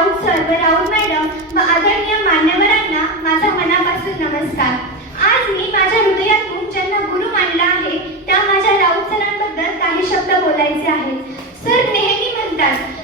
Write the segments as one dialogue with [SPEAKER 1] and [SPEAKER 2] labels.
[SPEAKER 1] Raut sir Raut madam व आदरणीय मान्यवरांना माझा मनापासून नमस्कार. आज मी माझ्या हृदयातून ज्यांना गुरु मानला आहे त्या माझ्या राऊत सरांबद्दल काही शब्द बोलायचे आहेत. सर नेहमी म्हणतात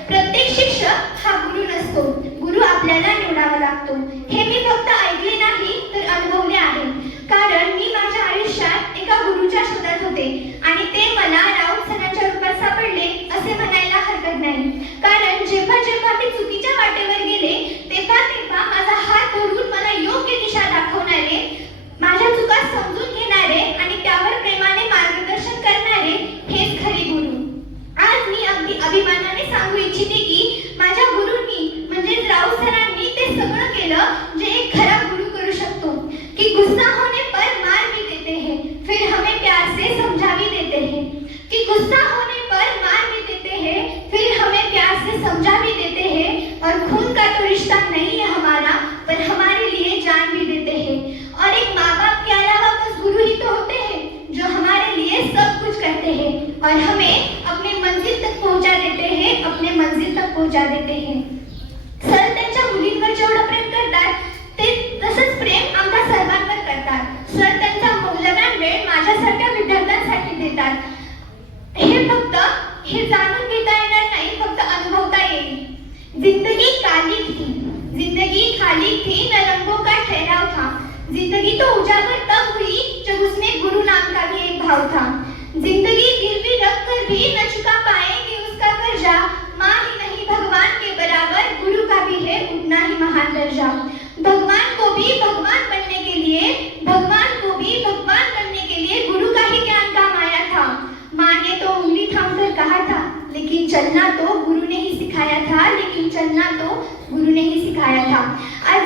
[SPEAKER 1] सांगू इच्छिते की माझ्या गुरुंनी म्हणजे राऊत सरांनी ते सगळं केलं जे एक खरा गुरु करू शकतो. की गुस्सा होने पर मार भी देते हैं फिर हमें प्यार से समझा भी देते हैं. कि गुस्सा होने पर मार भी देते हैं फिर हमें प्यार से समझा हे जाणून घेता येणार नाही, फक्त अनुभवता येईल. ज़िंदगी काली थी, ज़िंदगी खाली थी न रंगों का ठहराव था. ज़िंदगी तो उजागर तब हुई, जब उसमें गुरु नाम का भी एक भाव था. ज़िंदगी गिरवी रख कर भी न चुका पाएँगे उसका कर्जा. माँ ही नहीं, भगवान के बराबर, गुरु का भी है उतना ही महान दर्जा. भगवान को भी भगवान बनने के लिए, भगवान को भी भगवान बनने के लिए गुरु का ही ज्ञान काम आया था माँ ने तो उंगली थाम कर कहा था, लेकिन चलना तो गुरु ने ही सिखाया था, लेकिन चलना तो गुरु ने ही सिखाया था। आज